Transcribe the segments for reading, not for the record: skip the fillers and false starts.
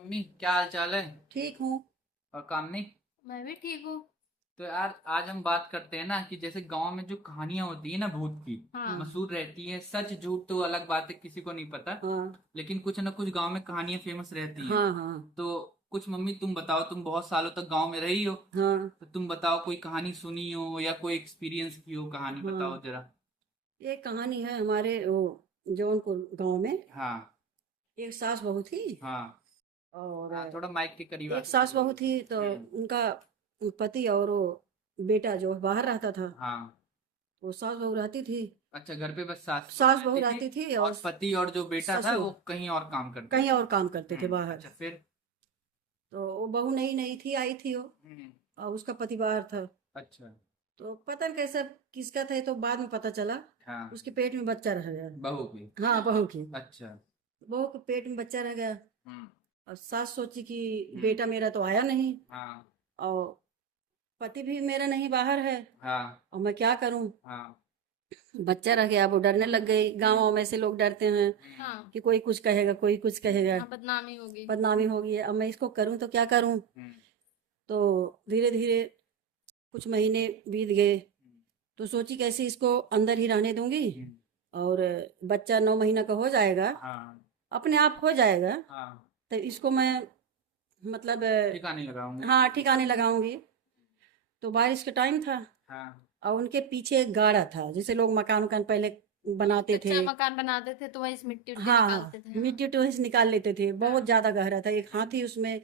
Mummy, क्या हाल चाल है? ठीक हूँ। और काम नहीं? मैं भी ठीक हूँ। तो यार आज हम बात करते हैं ना कि जैसे गांव में जो कहानियां होती है ना भूत की, हाँ। मशहूर रहती है। सच झूठ तो अलग बात है, किसी को नहीं पता। हाँ लेकिन कुछ ना कुछ गांव में कहानियां फेमस रहती हैं। हाँ हाँ तो कुछ मम्मी तुम बताओ, तुम बहुत सालों तक गांव में रही हो, हाँ तो तुम बताओ कोई कहानी सुनी हो या कोई एक्सपीरियंस की हो, कहानी बताओ हाँ। जरा। एक कहानी है हमारे वो जौनपुर गांव में। हाँ एक सास बहू थी। हाँ और हाँ, थोड़ा माइक के करीब एक आके सास बहू बोलो। थी तो उनका पति और वो बेटा जो बाहर रहता था। हाँ। वो सास बहू रहती थी। अच्छा, घर पे बस सास बहू सास बहू रहती थी, रहती थी और और पति और जो बेटा था ससुर वो कहीं और काम करते कहीं थे। और काम करते थे बाहर। अच्छा, फिर? तो वो बहू नई नई थी, आई थी वो। हम्म। और उसका पति बाहर था। अच्छा। तो पता नहीं कैसा किसका था, ये तो बाद में पता चला। हाँ। उसके पेट में बच्चा रह गया। बहू की? हाँ, बहू की। अच्छा। बहू के पेट में बच्चा रह गया। हम्म। और सास सोची कि हम्म। बेटा मेरा तो आया नहीं। हाँ और पति भी मेरा नहीं, बाहर है। हाँ और मैं क्या करूं। हाँ। बच्चा रह गया, वो डरने लग गई। गाँव में से लोग डरते हैं हाँ। कि कोई कुछ कहेगा, कोई कुछ कहेगा, हाँ, बदनामी होगी। बदनामी होगी। अब मैं इसको करूं तो क्या करूं। तो धीरे धीरे कुछ महीने बीत गए। तो सोची कैसे इसको अंदर ही रहने दूंगी। और बच्चा 9 महीना का हो जाएगा, हाँ अपने आप हो जाएगा। हाँ। तो इसको मैं मतलब ठिकाने लगाऊंगी। हाँ ठिकाने लगाऊंगी। तो बारिश का टाइम था। हाँ। और उनके पीछे एक गाड़ा था, जैसे लोग मकान उकान पहले बनाते थे। कच्चा मकान बनाते थे तो वहीं से मिट्टी उट्टी हाँ निकालते थे। हाँ। मिट्टी तो से निकाल लेते थे। बहुत हाँ। ज्यादा गहरा था, एक हाथी उसमें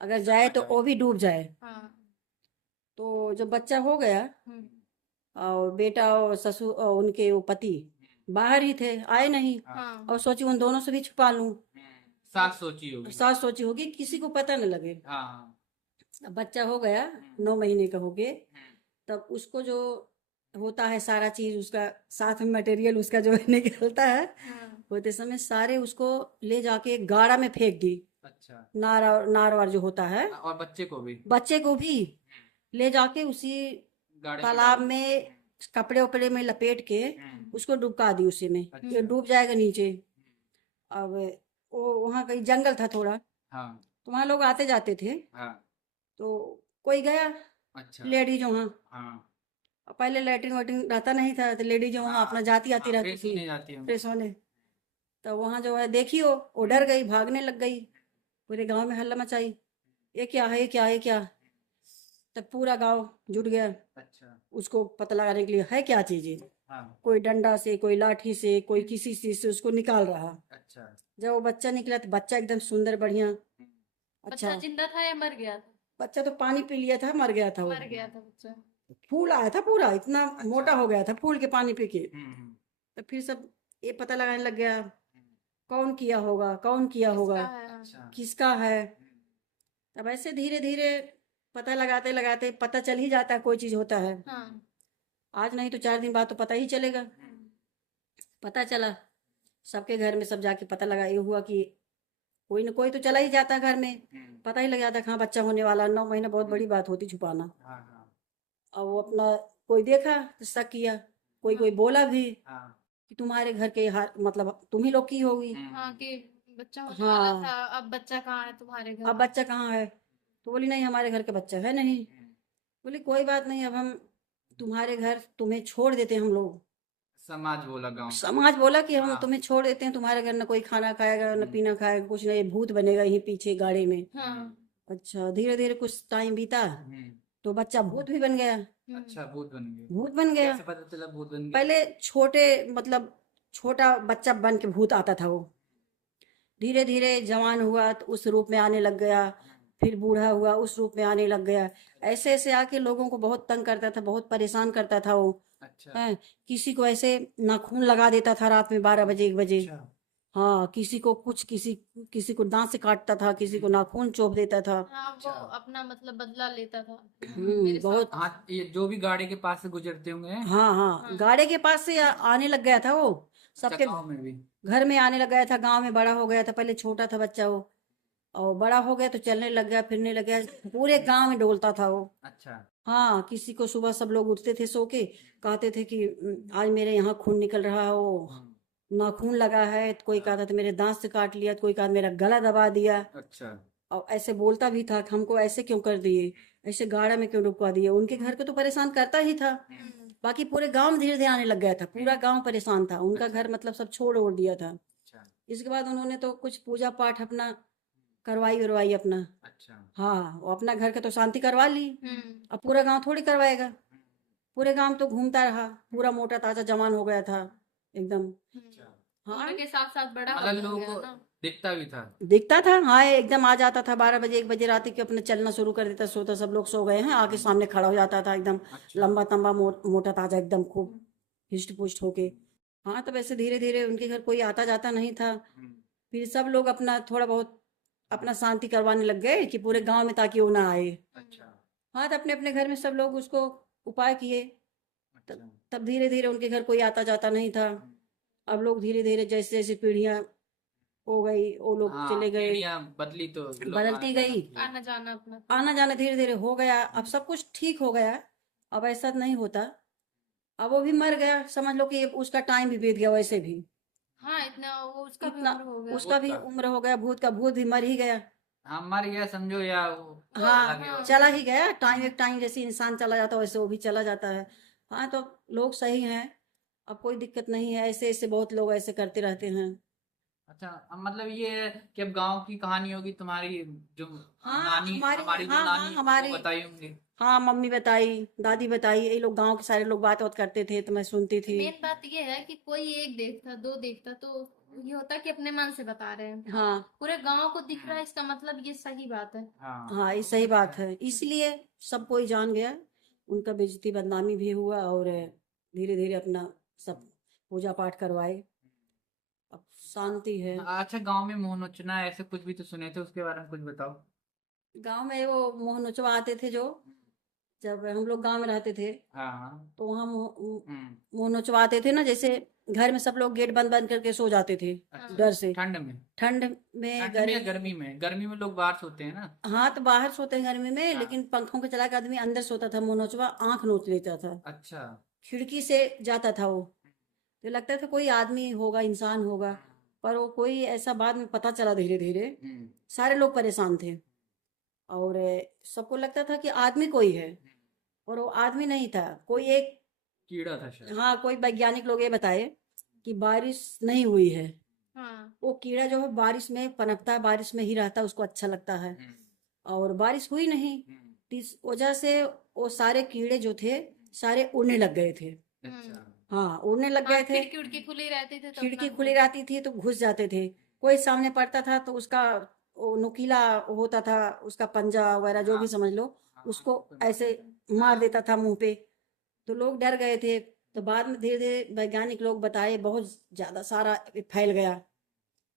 अगर जाए समा तो जाए। वो भी डूब जाए। हाँ। तो जब बच्चा हो गया हम्म। और बेटा और ससुर और उनके वो पति बाहर ही थे, आए नहीं। हाँ। और सोची उन दोनों से भी छुपा लूं। सास सोची होगी। सास सोची होगी किसी को पता न लगे। हाँ। अब बच्चा हो गया, 9 महीने का हो गए। तब उसको जो होता है सारा चीज उसका साथ में मटेरियल उसका जो निकलता है, हाँ। होते समय सारे उसको ले जाके गाड़ा में फेंक दी। अच्छा। नार वार जो होता है, और बच्चे को भी? बच्चे को भी ले जाके उसी गाड़ी में तालाब डाल? में कपड़े उपड़े में लपेट के उसको डुबका दी उसी में। ये अच्छा। डूब जाएगा नीचे। अब वो वहाँ कहीं जंगल था थोड़ा, हाँ तो वहाँ लोग आते जाते थे। हाँ। तो कोई गया, अच्छा। लेडीज वहाँ। हाँ पहले लैट्रिन वाट्रिन रहता नहीं था, तो लेडीज वहाँ अपना जाती आती हाँ, रहती फ्रेश थी होने जाती हूँ। फ्रेश होने। तो वहाँ जो है देखी वो डर गई, भागने लग गई। पूरे गांव में हल्ला मचाई, ये क्या है, ये क्या है, ये क्या। तब पूरा गांव जुट गया अच्छा। उसको पता लगाने के लिए है क्या चीज है। हाँ। कोई डंडा से, कोई लाठी से, कोई किसी चीज से उसको निकाल रहा। अच्छा। जब वो बच्चा निकला तो बच्चा एकदम सुंदर बढ़िया। बच्चा अच्छा। जिंदा था या मर गया था? बच्चा तो पानी पी लिया था, मर गया था वो। मर गया था बच्चा। फूल आया था पूरा, इतना मोटा हो गया था फूल के पानी पी के। हम्म। तो फिर सब ये पता लगाने लग गया कौन किया होगा, कौन किया होगा, किसका है? हाँ। अच्छा। किसका है। तब ऐसे धीरे धीरे पता लगाते लगाते पता चल ही जाता है कोई चीज होता है। हाँ। आज नहीं तो 4 दिन बाद तो पता ही चलेगा। पता चला सबके घर में, सब जाके पता लगा। ये हुआ कि कोई न कोई तो चला ही जाता घर में। पता ही लग जाता कहाँ बच्चा होने वाला। 9 महीना बहुत बड़ी बात होती छुपाना। हाँ हाँ और वो अपना कोई देखा तो शक किया, कोई कोई बोला भी हाँ। कि तुम्हारे घर के मतलब तुम ही लोग की होगी। हाँ कि बच्चा होने वाला हाँ, था, अब बच्चा कहाँ है तुम्हारे घर? अब बच्चा कहाँ है। तो बोली नहीं, हमारे घर का बच्चा है नहीं। बोली कोई बात नहीं, अब हम तुम्हारे घर तुम्हें छोड़ देते हैं हम लोग। समाज बोला, गांव का? समाज बोला कि हम हाँ। तुम्हें छोड़ देते हैं, तुम्हारे घर न कोई खाना खाएगा न पीना खाएगा, कुछ नहीं, भूत बनेगा यहीं पीछे गाड़ी में। हाँ। अच्छा, धीरे धीरे कुछ टाइम बीता तो बच्चा भूत भी बन गया। अच्छा, भूत बन गए? भूत बन गया। कैसे पता चला भूत बन गया? पहले छोटे मतलब छोटा बच्चा बन के भूत आता था वो। धीरे धीरे जवान हुआ तो उस रूप में आने लग गया। फिर बूढ़ा हुआ उस रूप में आने लग गया। ऐसे ऐसे आके लोगों को बहुत तंग करता था, बहुत परेशान करता था वो। अच्छा। है, किसी को ऐसे नाखून लगा देता था रात में 12 बजे 1 बजे। अच्छा। हाँ, किसी को कुछ, किसी किसी को दांत से काटता था, किसी को नाखून चोप देता था। हाँ, वो अपना मतलब बदला लेता था। मेरे बहुत। साथ। हाँ, ये जो भी गाड़ी के पास से गुजरते होंगे। हाँ हाँ, हाँ। गाड़े के पास से आने लग गया था वो। अच्छा, सबके गाँव में भी? घर में आने लग गया था। गांव में बड़ा हो गया था, पहले छोटा था बच्चा वो। और बड़ा हो गया तो चलने लग गया, फिरने लग गया। पूरे गांव में डोलता था वो। अच्छा। हाँ, किसी को सुबह सब लोग उठते थे सो के, कहते थे कि आज मेरे यहाँ खून निकल रहा है, वो नाखून लगा है, तो कोई कहता था मेरे दांत से काट लिया, तो कोई कहता मेरा गला दबा दिया। अच्छा। और ऐसे बोलता भी था कि हमको ऐसे क्यों कर दिए, ऐसे गाड़ा में क्यों रुकवा दिए। उनके घर को तो परेशान करता ही था, बाकी पूरे गांव में धीरे धीरे आने लग गया था। पूरा गांव परेशान था, उनका अच्छा। घर मतलब सब छोड़ ओढ़ दिया था। अच्छा। इसके बाद उन्होंने तो कुछ पूजा पाठ अपना करवाई करवाई अपना। अच्छा। हाँ, वो अपना घर का तो शांति करवा ली, हम्म। अब पूरा गांव थोड़ी करवाएगा। पूरे गांव तो घूमता रहा, पूरा मोटा ताजा जवान हो गया था एकदम। हाँ, उम्र के साथ साथ बड़ा मतलब होता लोगों गया को ना। दिखता भी था। दिखता था, हाँ एकदम आ जाता था 12 बजे 1 बजे रात के, अपने चलना शुरू कर देता। सोता, सब लोग सो गए हैं, आके सामने खड़ा हो जाता था एकदम अच्छा। लंबा तंबा मोटा ताजा एकदम खूब हिष्ट पुष्ट होके। हाँ, तो वैसे धीरे धीरे उनके घर कोई आता जाता नहीं था। फिर सब लोग अपना थोड़ा बहुत अपना शांति करवाने लग गए कि पूरे गांव में ताकि वो ना आए। अच्छा। हाँ, तो अपने अपने घर में सब लोग उसको उपाय किए। अच्छा। तब तब धीरे धीरे उनके घर कोई आता जाता नहीं था। अब लोग धीरे धीरे जैसे जैसे पीढ़ियां हो गई, वो लोग हाँ, चले गए, पीढ़ियां बदली तो लोग बदलती आना जाना गई, किए। आना जाना अपना। आना जाना धीरे धीरे हो गया। अब सब कुछ ठीक हो गया, अब ऐसा नहीं होता। अब वो भी मर गया, समझ लो कि उसका टाइम भी बीत गया वैसे भी। हाँ, इतना वो उसका भी इतना उम्र हो गया। उसका भूत भी का। उम्र हो गया, भूत का भूत भी मर ही गया। हाँ, मर गया समझो, या वो वो हाँ, लगे हाँ। चला ही गया। टाइम, एक टाइम जैसे इंसान चला जाता है वैसे वो भी चला जाता है। हाँ, तो लोग सही हैं, अब कोई दिक्कत नहीं है। ऐसे ऐसे बहुत लोग ऐसे करते रहते हैं। अच्छा, अब मतलब ये है कि अब गांव की कहानी होगी तुम्हारी, जो हाँ नानी, हमारी, हमारी जो हाँ हाँ नानी वो हमारी, बताई होंगी। हाँ मम्मी बताई, दादी बताई, ये लोग गांव के सारे लोग बात बात करते थे तो मैं सुनती थी। मेन बात ये है कि कोई एक देखता, दो देखता तो ये होता कि अपने मन से बता रहे हैं। हाँ पूरे गांव को दिख रहा है, इसका मतलब ये सही बात है। हाँ, हाँ, ये हो सही सकता बात है। है, इसलिए सब कोई जान गया। उनका बेइज्जती बदनामी भी हुआ, और धीरे धीरे अपना सब पूजा पाठ करवाए, अब शांति है। अच्छा, गांव में मोह नोचना ऐसे कुछ भी तो सुने थे, उसके बारे में कुछ बताओ। गांव में वो मोह नोचवा आते थे, जो जब हम लोग गांव में रहते थे हाँ हाँ। तो वहाँ हम्म। मुंह नोचवाते थे ना। जैसे घर में सब लोग गेट बंद बंद करके सो जाते थे अच्छा। डर से। ठंड में? ठंड में, ठंड में या गर्मी, गर्मी में? गर्मी में लोग बाहर सोते हैं ना। हाँ तो बाहर सोते हैं गर्मी में, हाँ। लेकिन पंखों के चला के आदमी अंदर सोता था। मुंह नोचवा आंख नोच लेता था, अच्छा। खिड़की से जाता था वो, तो लगता था कोई आदमी होगा, इंसान होगा। पर वो कोई ऐसा, बाद में पता चला धीरे धीरे। हम्म। सारे लोग परेशान थे, और सबको लगता था कि आदमी कोई है, और वो आदमी नहीं था, कोई एक। कीड़ा था शायद। हाँ, कोई वैज्ञानिक लोग ये बताए कि बारिश नहीं हुई है। हाँ। वो कीड़ा जो है बारिश में पनपता है, बारिश में ही रहता है, उसको अच्छा लगता है। और बारिश हुई नहीं, तो इस वजह से वो सारे कीड़े जो थे सारे उड़ने लग गए थे। अच्छा। हाँ, उड़ने लग हाँ, गए थे। खिड़की उड़की खुली रहती थी तो खिड़की अपना खुली रहती थी तो घुस जाते थे। कोई सामने पड़ता था तो उसका वो नुकीला होता था, उसका पंजा वगैरह जो भी हाँ समझ लो, हाँ, उसको तो मार ऐसे देता। मार देता था मुंह पे। तो लोग डर गए थे। तो बाद में धीरे धीरे वैज्ञानिक लोग बताए, बहुत ज्यादा सारा फैल गया,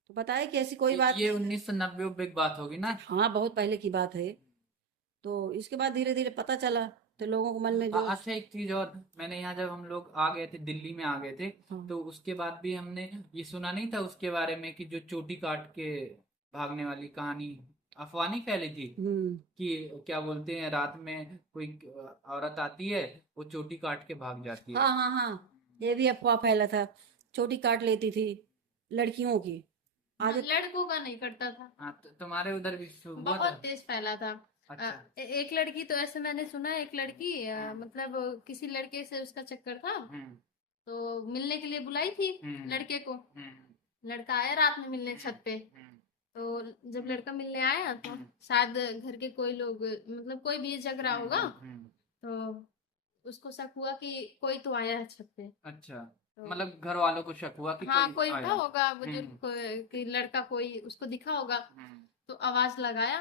तो बताए कि ऐसी कोई बात ये नहीं। 1990 की बात होगी ना? हाँ, बहुत पहले की बात है। तो इसके बाद धीरे धीरे पता चला, तो लोगों के मन में जो, अच्छा, एक चीज और, मैंने यहाँ जब हम लोग आ गए थे, दिल्ली में आ गए थे, हाँ तो उसके बाद भी हमने ये सुना नहीं था उसके बारे में कि जो चोटी काट के भागने वाली कहानी, अफवाह नहीं फैली थी हम्म, कि क्या बोलते हैं, रात में कोई औरत आती है, वो चोटी काट के भाग जाती है। हाँ हाँ हाँ, ये भी अफवाह फैला था। चोटी काट लेती थी लड़कियों की। हाँ, आज लड़कों का नहीं करता था। हाँ, तो तुम्हारे उधर भी हुआ था? बहुत तेज फैला था। अच्छा। एक लड़की तो ऐसे मैंने सुना है, एक लड़की मतलब किसी लड़के से उसका चक्कर था, हम्म। तो मिलने के लिए बुलाई थी हम्म। लड़के को। हम्म। लड़का आया रात में मिलने छत पे। हम्म। तो जब लड़का मिलने आया तो शायद घर के कोई लोग, मतलब कोई भी जग रहा होगा, तो उसको शक हुआ कि कोई तो आया है छत पे। अच्छा, तो मतलब घर वालों को शक हुआ कि हाँ, कोई कोई उठा आया। होगा बुजुर्ग कि लड़का कोई उसको दिखा होगा। तो आवाज लगाया,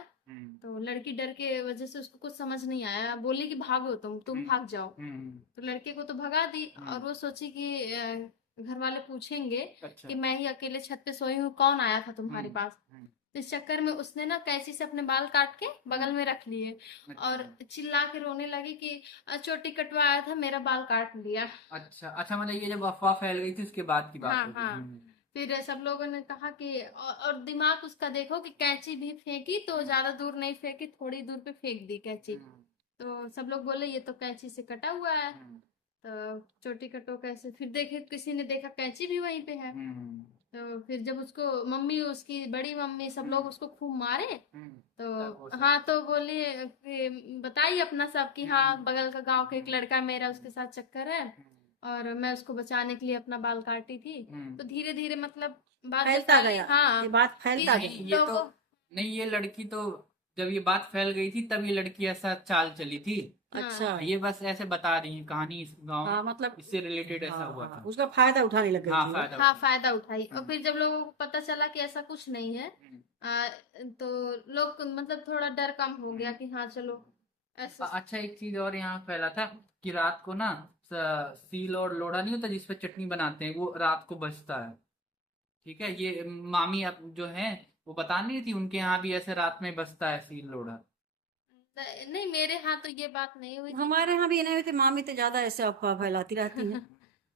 तो लड़की डर के वजह से उसको कुछ समझ नहीं आया, बोली कि भागो, तुम भाग जाओ। तो लड़के को तो भगा दी, और वो सोची कि घर वाले पूछेंगे अच्छा। कि मैं ही अकेले छत पे सोई हूँ, कौन आया था तुम्हारे पास। तो इस चक्कर में उसने ना कैंची से अपने बाल काट के बगल में रख लिए, और चिल्ला के रोने लगी कि चोटी कटवाया था, मेरा बाल काट लिया। अच्छा अच्छा, मतलब ये जब अफवाह फैल गई थी उसके बाद की बात हाँ होगी। हाँ। फिर सब लोगों ने कहा कि और दिमाग उसका देखो कि कैंची भी फेंकी तो ज्यादा दूर नहीं फेंकी, थोड़ी दूर पे फेंक दी कैंची। तो सब लोग बोले ये तो कैंची से कटा हुआ है। तो चोटी का टोका ऐसे, फिर देखे किसी ने देखा कैंची भी वहीं पे है। तो फिर जब उसको मम्मी, उसकी बड़ी मम्मी, सब लोग उसको खूब मारे, तो हाँ, तो बोले बताइए अपना सब कि हाँ बगल का गांव का एक लड़का मेरा, उसके साथ चक्कर है और मैं उसको बचाने के लिए अपना बाल काटी थी। तो धीरे धीरे मतलब बात जब फैलता फैली, गया, हाँ, ये बात फैलता कि गया। ये तो लोगों, नहीं, ये लड़की तो जब ये बात फैल गई थी तब ये लड़की ऐसा चाल चली थी। अच्छा। हाँ, ये बस ऐसे बता रही है कहानी इस गांव हाँ में, मतलब, इससे रिलेटेड ऐसा हाँ हुआ हाँ, था। उसका फायदा उठाने लग गई हाँ, थी वो। फायदा हाँ, उठा। फायदा उठाई। और फिर जब लोगों को पता चला कि ऐसा कुछ नहीं है, आ, तो लोग मतलब थोड़ा डर कम हो गया कि हाँ चलो ऐसा। अच्छा, एक चीज और यहाँ फैला था कि रात को ना सील और लोढ़ा नहीं होता जिसपे चटनी बनाते हैं, वो रात को बजता है। ठीक है, ये मामी अब जो है वो बता नहीं थी, उनके यहाँ भी ऐसे रात में बजता है सील लोढ़ा। नहीं, मेरे यहाँ तो ये बात नहीं हुई थी। हमारे यहाँ भी नहीं होते, मामी तो ज्यादा ऐसे अफवाह फैलाती रहती हैं।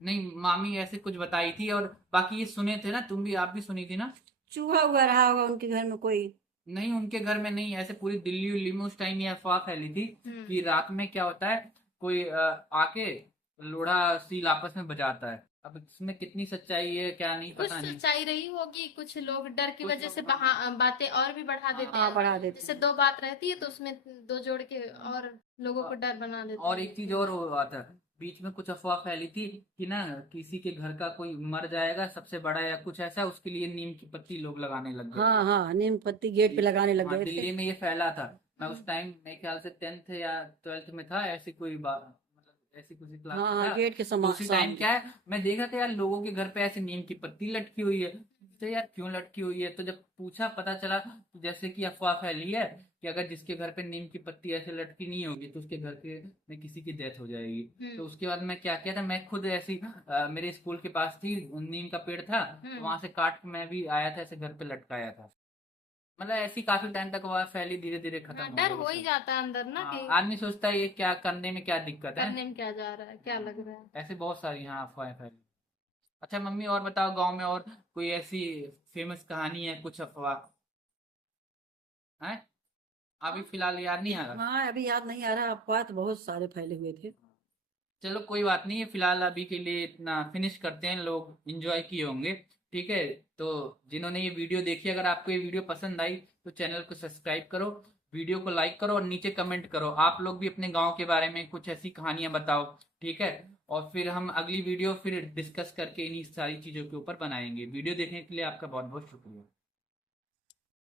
नहीं, मामी ऐसे कुछ बताई थी, और बाकी ये सुने थे ना, तुम भी, आप भी सुनी थी ना। चूहा हुआ रहा होगा उनके घर में कोई। नहीं, उनके घर में नहीं, ऐसे पूरी दिल्ली उल्ली में उस टाइम ये अफवाह फैली थी कि हम्म। रात में क्या होता है, कोई आके लोढ़ा सील आपस में बजाता है। अब इसमें कितनी सच्चाई है क्या नहीं कुछ पता नहीं। सच्चाई रही होगी, कुछ लोग डर की कुछ वजह से लोग बातें और भी बढ़ा देते हाँ, हैं। बढ़ा देते जैसे हैं। दो बात रहती है तो उसमें दो जोड़ के और लोगों को डर बना देते और हैं। एक चीज और हुआ था, बीच में कुछ अफवाह फैली थी कि ना किसी के घर का कोई मर जाएगा सबसे बड़ा या कुछ ऐसा, उसके लिए नीम की पत्ती लोग लगाने लग गए हाँ थे। हाँ, नीम पत्ती गेट पे लगाने लग हाँ, गए थे। दिल्ली में ये फैला था। मैं उस टाइम मेरे ख्याल से 10th या 12th में था, ऐसी कोई बात, मतलब ऐसी किसी क्लास हाँ में हाँ, था। गेट के तो उसी टाइम सामने। क्या है, मैं देखा था यार लोगों के घर पे ऐसे नीम की पत्ती लटकी हुई है। तो यार क्यों लटकी हुई है, तो जब पूछा पता चला तो जैसे कि अफवाह फैली है कि अगर जिसके घर पे नीम की पत्ती ऐसे लटकी नहीं होगी तो उसके घर के में किसी की डेथ हो जाएगी। तो उसके बाद मैं क्या किया था, मैं खुद ऐसी मेरे स्कूल के पास थी नीम का पेड़ था, तो वहां से काट के मैं भी आया था, ऐसे घर पे लटकाया था। मतलब ऐसी काफी टाइम तक वह फैली, धीरे धीरे खत्म हाँ, हो डर गया वो हो ही सब। जाता है अंदर ना हाँ, कि आदमी सोचता है ये क्या करने में क्या दिक्कत है। करने में क्या जा रहा है, क्या लग रहा है। ऐसे बहुत सारी यहाँ अफवाहें फैली। अच्छा मम्मी, और बताओ गांव में और कोई ऐसी फेमस कहानी है, कुछ अफवाह है? अभी फिलहाल याद नहीं आ रहा। हाँ, अभी याद नहीं आ रहा, अफवाह तो बहुत सारे फैले हुए थे। चलो कोई बात नहीं है, फिलहाल अभी के लिए इतना फिनिश करते हैं, लोग एंजॉय किए होंगे। ठीक है, तो जिन्होंने ये वीडियो देखी, अगर आपको ये वीडियो पसंद आई तो चैनल को सब्सक्राइब करो, वीडियो को लाइक करो और नीचे कमेंट करो, आप लोग भी अपने गांव के बारे में कुछ ऐसी कहानियां बताओ। ठीक है, और फिर हम अगली वीडियो फिर डिस्कस करके इन्हीं सारी चीजों के ऊपर बनाएंगे। वीडियो देखने के लिए आपका बहुत बहुत शुक्रिया।